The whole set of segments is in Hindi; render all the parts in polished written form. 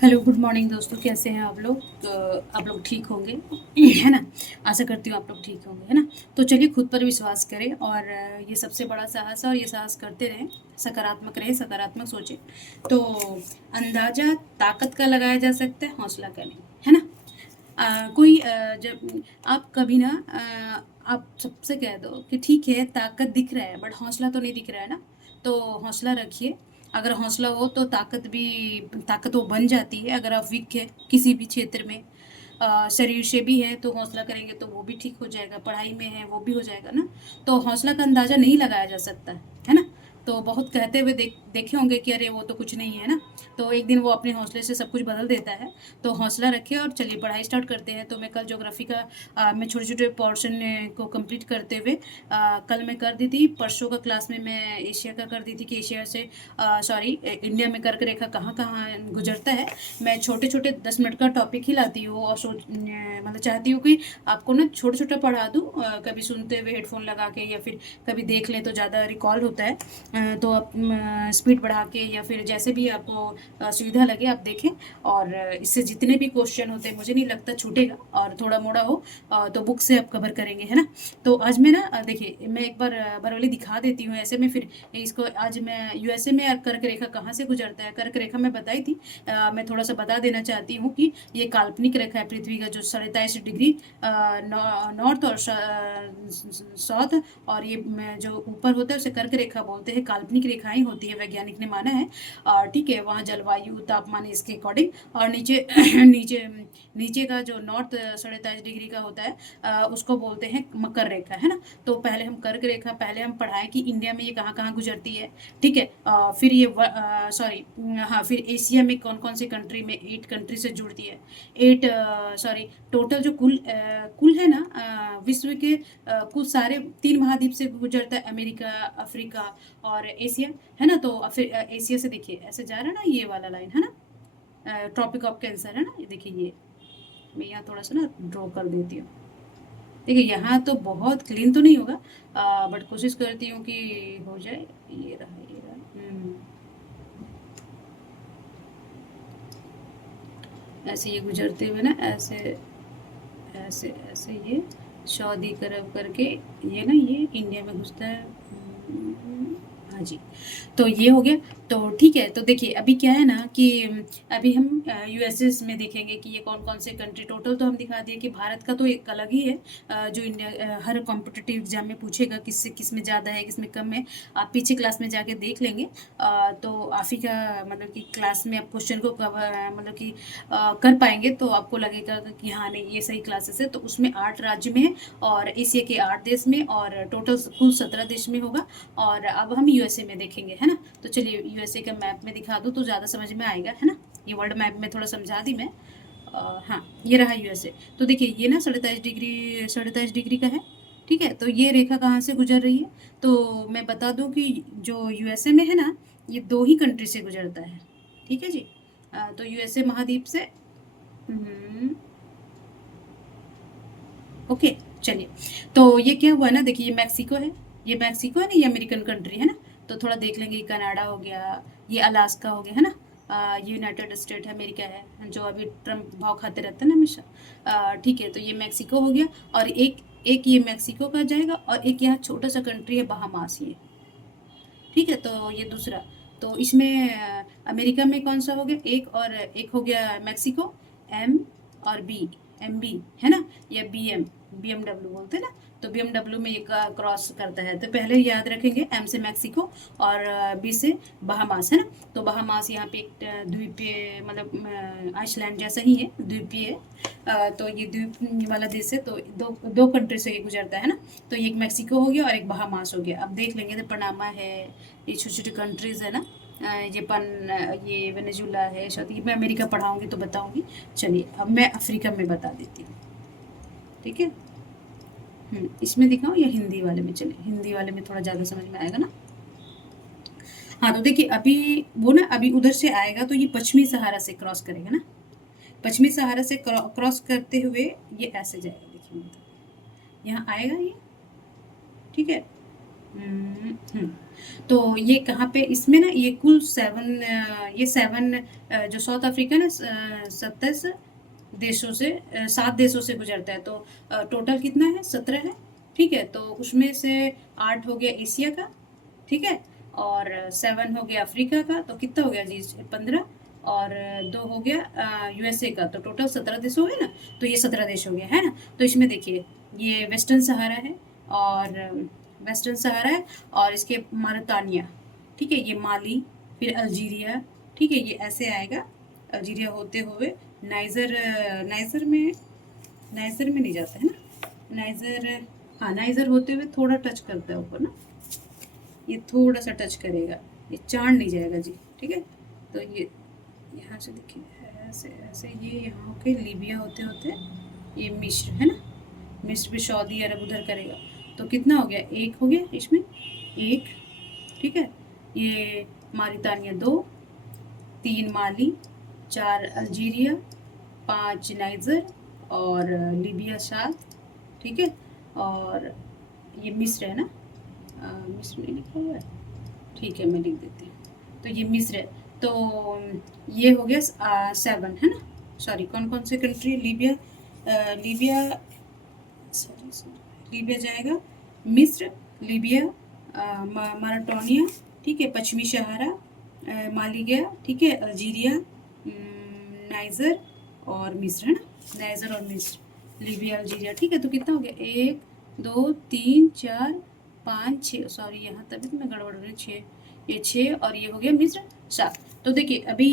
हेलो गुड मॉर्निंग दोस्तों, कैसे हैं आप लोग? आप लोग ठीक होंगे है ना। आशा करती हूँ आप लोग ठीक होंगे, है ना। तो चलिए खुद पर विश्वास करें और ये सबसे बड़ा साहस है और ये साहस करते रहें। सकारात्मक रहें, सकारात्मक सोचें। तो अंदाजा ताकत का लगाया जा सकता है, हौसला का नहीं, है ना। जब आप कभी ना आप सबसे कह दो कि ठीक है ताकत दिख रहा है बट हौसला तो नहीं दिख रहा है ना। तो हौसला रखिए। अगर हौसला हो तो ताकत वो बन जाती है। अगर आप वीक है किसी भी क्षेत्र में, शरीर से भी है तो हौसला करेंगे तो वो भी ठीक हो जाएगा, पढ़ाई में है वो भी हो जाएगा ना। तो हौसला का अंदाज़ा नहीं लगाया जा सकता है ना। तो बहुत कहते हुए देखे होंगे कि अरे वो तो कुछ नहीं है ना। तो एक दिन वो अपने हौसले से सब कुछ बदल देता है। तो हौसला रखिए और चलिए पढ़ाई स्टार्ट करते हैं। तो मैं कल ज्योग्राफी का मैं छोटे-छोटे पोर्शन को कंप्लीट करते हुए कल मैं कर दी थी, परसों का क्लास में मैं एशिया का कर दी थी कि एशिया से इंडिया में कर्क रेखा कहाँ-कहाँ गुजरता है। मैं छोटे-छोटे 10 मिनट का टॉपिक ही लाती हूँ और मतलब चाहती हूँ कि आपको ना छोटा-छोटा पढ़ा दूँ, कभी सुनते हुए हेडफ़ोन लगा के या फिर कभी देख लें तो ज़्यादा रिकॉल होता है। तो आप स्पीड बढ़ा के या फिर जैसे भी आपको सुविधा लगे आप देखें। और इससे जितने भी क्वेश्चन होते हैं मुझे नहीं लगता छूटेगा, और थोड़ा-मोड़ा हो तो बुक से आप कवर करेंगे, है ना। तो आज मैं ना देखिए मैं एक बार बरौली दिखा देती हूँ ऐसे में, फिर इसको आज मैं यूएसए में कर्क रेखा कहाँ से गुजरता है। कर्क रेखा मैं बताई थी, मैं थोड़ा-सा बता देना चाहती हूँ कि ये काल्पनिक रेखा है पृथ्वी का जो 27.5 डिग्री नॉर्थ और साउथ, और ये जो ऊपर होता है उसे कर्क रेखा बोलते हैं। काल्पनिक रेखाएँ होती है, वैज्ञानिक ने माना है। ठीक है, वहाँ जलवायु, तापमान इसके अकॉर्डिंग, और नीचे नीचे नीचे का जो नॉर्थ 27.5 डिग्री का होता है उसको बोलते हैं मकर रेखा, है ना। तो पहले हम कर्क रेखा पहले हम पढ़ाएँ कि इंडिया में ये कहाँ-कहाँ गुजरती है, ठीक है। फिर ये हाँ, फिर एशिया में कौन-कौन से कंट्री में 8 कंट्री से जुड़ती है। 8 टोटल जो कुल है ना, विश्व के कुल सारे 3 महाद्वीप से गुजरता है, अमेरिका, अफ्रीका और एशिया, है ना। तो फिर एशिया से देखिए ऐसे जा रहा है ना ये वाला लाइन, है ना। ट्रॉपिक ऑफ कैंसर, है ना, ये देखिए ये मैं यहाँ थोड़ा-सा ना ड्रॉ कर देती हूँ। देखिए यहाँ तो बहुत क्लीन तो नहीं होगा, बट कोशिश करती हूँ कि हो जाए। ये रहा, ये रहा। ऐसे ये गुजरते हुए ना, ऐसे ऐसे ऐसे ये सऊदी अरब करके ये ना ये इंडिया में घुसता है। हाँ जी। तो ये हो गया। तो ठीक है, तो देखिए अभी क्या है ना कि अभी हम यूएसएस में देखेंगे कि ये कौन-कौन से कंट्री, टोटल तो हम दिखा दिए कि भारत का तो एक अलग ही है। जो इंडिया हर कॉम्पिटिटिव एग्ज़ाम में पूछेगा किससे किसमें ज़्यादा है, किसमें कम है। आप पीछे क्लास में जाके देख लेंगे। तो आप ही का मतलब कि क्लास में आप क्वेश्चन को मतलब कि कर पाएँगे तो आपको लगेगा कि हाँ, नहीं ये सही क्लासेस है। तो उसमें 8 राज्य में है और एशिया के 8 देश में, और टोटल कुल 17 देश में होगा। और अब हम यूएसए में देखेंगे, है ना। तो चलिए यूएसए का मैप में दिखा दूँ तो ज़्यादा समझ में आएगा, है ना। ये वर्ल्ड मैप में थोड़ा समझा दी मैं। हाँ, ये रहा यूएसए। तो देखिए ये ना 27.5 डिग्री का है, ठीक है। तो ये रेखा कहाँ से गुजर रही है, तो मैं बता दूँ कि जो यूएसए में है ना, ये 2 ही कंट्री से गुजरता है, ठीक है जी। तो यूएसए महाद्वीप से हुँ, ओके, चलिए। तो ये क्या हुआ ना, देखिए ये मैक्सिको है ना, ये अमेरिकन कंट्री है ना। तो थोड़ा देख लेंगे, ये कनाडा हो गया, ये अलास्का हो गया, है ना। ये यूनाइटेड स्टेट अमेरिका है जो अभी ट्रम्प भाव खाते रहते हैं ना हमेशा। ठीक है, तो ये मैक्सिको हो गया। और एक एक ये मैक्सिको का जाएगा, और एक यहाँ छोटा सा कंट्री है बहामास ये, ठीक है। तो ये दूसरा, तो इसमें अमेरिका में कौन सा हो गया एक, और एक हो गया मैक्सिको, एम और बी, एम बी, है ना, या B M, B M W बोलते हैं ना। तो बी एम डब्ल्यू में एक क्रॉस करता है। तो पहले याद रखेंगे एम से मैक्सिको और बी से बहामास, है ना। तो बहामास यहाँ पे एक द्वीपीय मतलब आइसलैंड जैसा ही है, द्वीपीय है। तो ये द्वीप वाला देश है। तो दो दो कंट्री से ये गुजरता है ना। तो ये एक मैक्सिको हो गया और एक बहामास हो गया। अब देख लेंगे तो पनामा है, ये छोटी-छोटी कंट्रीज़ है ना। ये वेनेजुला है, शायद ये मैं अमेरिका पढ़ाऊँगी तो बताऊँगी। चलिए अब मैं अफ्रीका में बता देती हूँ, ठीक है। इसमें दिखाऊँ या हिंदी वाले में? चलिए हिंदी वाले में थोड़ा ज़्यादा समझ में आएगा ना। हाँ, तो देखिए अभी वो ना अभी उधर से आएगा तो ये पश्चिमी सहारा से क्रॉस करेगा ना। पश्चिमी सहारा से क्रॉस करते हुए ये ऐसे जाएगा, देखिए मतलब यहाँ आएगा ये, ठीक है। तो ये कहाँ पे इसमें ना ये कुल 7 ये 7 जो साउथ अफ्रीका ना 27 देशों से 7 देशों से गुजरता है, तो टोटल कितना है 17 है। ठीक है, तो उसमें से 8 हो गया एशिया का। ठीक है, और 7 हो गया अफ्रीका का, तो कितना हो गया जी 15, और 2 हो गया यूएसए का, तो टोटल 17 देश हो गए ना। तो ये 17 देश हो गया है ना। तो इसमें देखिए ये वेस्टर्न सहारा है, और वेस्टर्न सहारा है, और इसके मारिटानिया। ठीक है, ये माली, फिर अल्जीरिया। ठीक है, ये ऐसे आएगा अल्जीरिया होते हुए नाइजर। नाइजर में नाइजर में नहीं जाता है ना, नाइजर। हाँ, नाइजर होते हुए थोड़ा टच करता है ऊपर ना, ये थोड़ा सा टच करेगा, ये चांद नहीं जाएगा जी। ठीक है, तो ये यहाँ से देखिए ऐसे ऐसे ये यहाँ होके लीबिया होते होते ये मिस्र है ना, मिस्र भी सऊदी अरब उधर करेगा। तो कितना हो गया, एक हो गया इसमें, एक। ठीक है, ये मारितानिया 2, 3 माली, 4 अल्जीरिया, 5 नाइजर, और लीबिया 7। ठीक है, और ये मिस्र है ना, मिस्र नहीं लिखा हुआ है, ठीक है मैं लिख देती हूँ। तो ये मिस्र है, तो ये हो गया 7 है ना। सॉरी, कौन कौन से country, Libya, Libya, sorry sorry, Libya जाएगा, मिस्र, लीबिया, माराटोनिया। ठीक है, पश्चिमी सहारा, माली गया। ठीक है, अल्जीरिया, नाइजर और मिस्र है ना, नाइजर और मिस्र, लीबिया, अल्जीरिया। ठीक है, तो कितना हो गया, 1 2 3 4 5 6, सॉरी यहाँ तभी तो मैं गड़बड़ हो रही, 6, ये 6, और ये हो गया मिस्र 7। तो देखिए अभी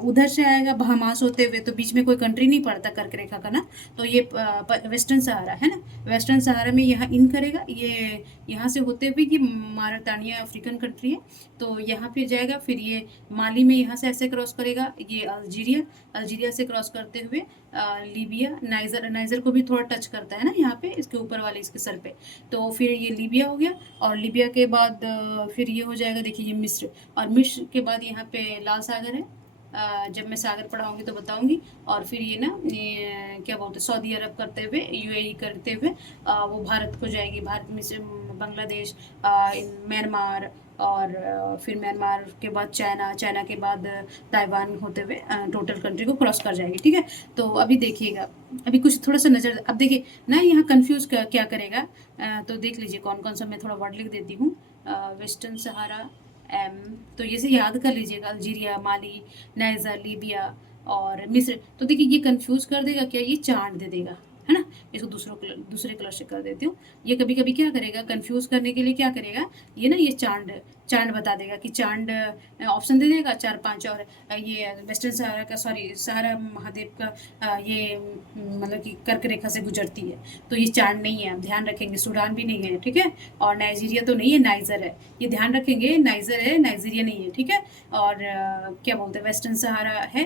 उधर से आएगा बहामास होते हुए, तो बीच में कोई कंट्री नहीं पड़ता कर्क रेखा का ना, तो ये वेस्टर्न सहारा है ना, वेस्टर्न सहारा में यहाँ इन करेगा, ये यहाँ से होते हुए ये मारिटानिया अफ्रीकन कंट्री है, तो यहाँ फिर जाएगा, फिर ये माली में यहाँ से ऐसे क्रॉस करेगा, ये अल्जीरिया, अल्जीरिया से क्रॉस करते हुए लीबिया, नाइजर, नाइजर को भी थोड़ा टच करता है ना यहाँ पे, इसके ऊपर वाले इसके सर पे। तो फिर ये लीबिया हो गया, और लीबिया के बाद फिर ये हो जाएगा, देखिए ये मिस्र, और मिस्र के बाद यहाँ पे लाल सागर है। जब मैं सागर पढ़ाऊंगी तो बताऊंगी। और फिर ये ना क्या बोलते हैं, सऊदी अरब करते हुए, यूएई करते हुए वो भारत को जाएगी, भारत में से बांग्लादेश, म्यांमार, और फिर म्यांमार के बाद चाइना, चाइना के बाद ताइवान होते हुए टोटल कंट्री को क्रॉस कर जाएगी। ठीक है, तो अभी देखिएगा, अभी कुछ थोड़ा सा नज़र, अब देखिए ना यहाँ कंफ्यूज क्या करेगा, तो देख लीजिए कौन कौन सा, मैं थोड़ा वर्ड लिख देती हूँ। वेस्टर्न सहारा, एम, तो ये से याद कर लीजिएगा, अल्जीरिया, माली, नाइजर, लीबिया और मिस्र। तो देखिए ये कंफ्यूज कर देगा क्या, ये चांद दे देगा है ना। इसको दूसरे कलर से कर देती हूँ। ये कभी कभी क्या करेगा, कंफ्यूज करने के लिए क्या करेगा, ये ना ये चांद चांद बता देगा कि चांद, ऑप्शन दे देगा 4 5, और ये वेस्टर्न सहारा का, सॉरी सहारा महाद्वीप का ये मतलब कि कर्क रेखा से गुजरती है, तो ये चांद नहीं है, आप ध्यान रखेंगे। सूडान भी नहीं है, ठीक है, और नाइजीरिया तो नहीं है, नाइजर है, ये ध्यान रखेंगे, नाइजर है, नाइजीरिया नहीं है। ठीक है, और क्या बोलते हैं, वेस्टर्न सहारा है,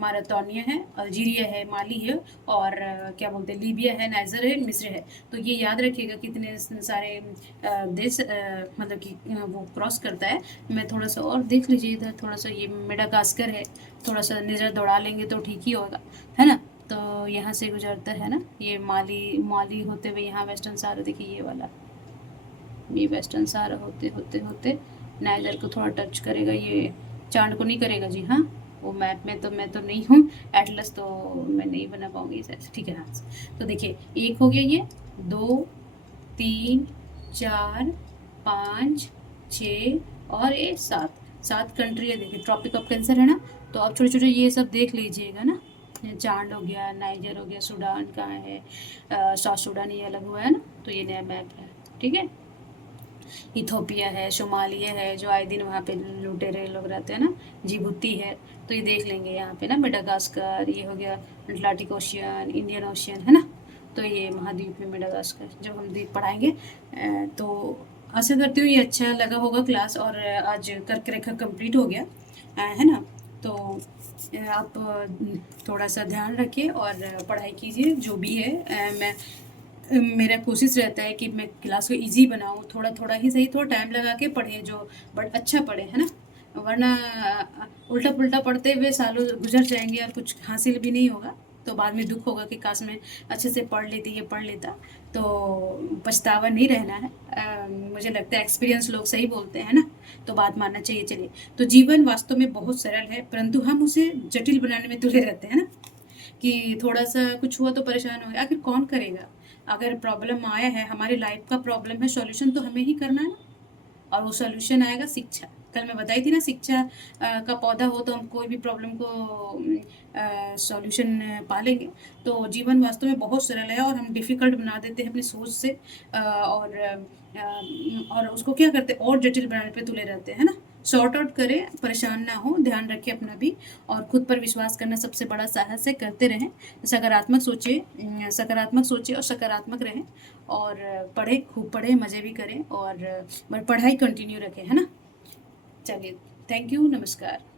मारातोनिया है, अल्जीरिया है, माली है, और क्या बोलते हैं, लीबिया है, नाइजर है, मिस्र है। तो ये याद रखिएगा कितने सारे देश मतलब कि वो क्रॉस करता है। मैं थोड़ा सा और देख लीजिए इधर, थोड़ा सा ये मेडागास्कर है, थोड़ा सा नज़र दौड़ा लेंगे तो ठीक ही होगा, है ना। तो यहाँ से गुजरता है ना, ये माली, माली होते हुए यहाँ वेस्टर्न सहारा, देखिए ये वाला, ये वेस्टर्न सहारा होते होते होते नाइजर को थोड़ा टच करेगा, ये चांद को नहीं करेगा जी। हाँ, वो मैप में तो मैं तो नहीं हूँ, एटलस तो मैं नहीं बना पाऊंगी ऐसे, ठीक है। हाँ, तो देखिए एक हो गया, ये 2 3 4 5 6 और ये 7 कंट्री है। देखिए ट्रॉपिक ऑफ कैंसर है ना, तो आप छोटे छोटे ये सब देख लीजिएगा ना। चांद हो गया, नाइजर हो गया, सूडान कहाँ है, साउथ सूडान ये अलग हुआ है ना, तो ये नया मैप है। ठीक है, इथोपिया है, सोमालिया है, जो आए दिन वहाँ पे लुटेरे लोग रहते हैं ना, जिबूती है, तो ये देख लेंगे यहाँ पे ना, मेडागास्कर, ये हो गया अटलांटिक ओशियन, इंडियन ओशियन है ना, तो ये महाद्वीप में मेडागास्कर, जब हम द्वीप पढ़ाएंगे। तो आशा करती हूँ ये अच्छा लगा होगा क्लास, और आज कर्क रेखा कंप्लीट हो गया है ना। तो आप थोड़ा सा ध्यान रखिए और पढ़ाई कीजिए, जो भी है। मैं मेरा कोशिश रहता है कि मैं क्लास को इजी बनाऊँ, थोड़ा थोड़ा ही सही, थोड़ा टाइम लगा के पढ़ें, जो बट अच्छा पढ़े, है ना, वरना उल्टा पुल्टा पढ़ते हुए सालों गुजर जाएंगे और कुछ हासिल भी नहीं होगा। तो बाद में दुख होगा कि काश मैं अच्छे से पढ़ लेती, ये पढ़ लेता। तो पछतावा नहीं रहना है। मुझे लगता है एक्सपीरियंस लोग सही बोलते हैं ना, तो बात मानना चाहिए। चलिए, तो जीवन वास्तव में बहुत सरल है, परंतु हम उसे जटिल बनाने में तुले रहते हैं ना, कि थोड़ा-सा कुछ हुआ तो परेशान हो गए, आखिर कौन करेगा? अगर प्रॉब्लम आया है, हमारी लाइफ़ का प्रॉब्लम है, सॉल्यूशन तो हमें ही करना है ना। और वो सॉल्यूशन आएगा शिक्षा। कल मैं बताई थी ना, शिक्षा का पौधा हो तो हम कोई भी प्रॉब्लम को सॉल्यूशन पालेंगे। तो जीवन वास्तव में बहुत सरल है और हम डिफ़िकल्ट बना देते हैं अपनी सोच से, और उसको क्या करते हैं, और जटिल बनाने पे तुले रहते हैं, है ना? सॉर्ट आउट करें, परेशान ना हो, ध्यान रखें अपना भी, और खुद पर विश्वास करना सबसे बड़ा साहस है, करते रहें। सकारात्मक सोचिए, सकारात्मक सोचिए और सकारात्मक रहें, और पढ़ें, खूब पढ़ें, मज़े भी करें, और पढ़ाई कंटिन्यू रखें, है ना? चलिए, थैंक यू, नमस्कार।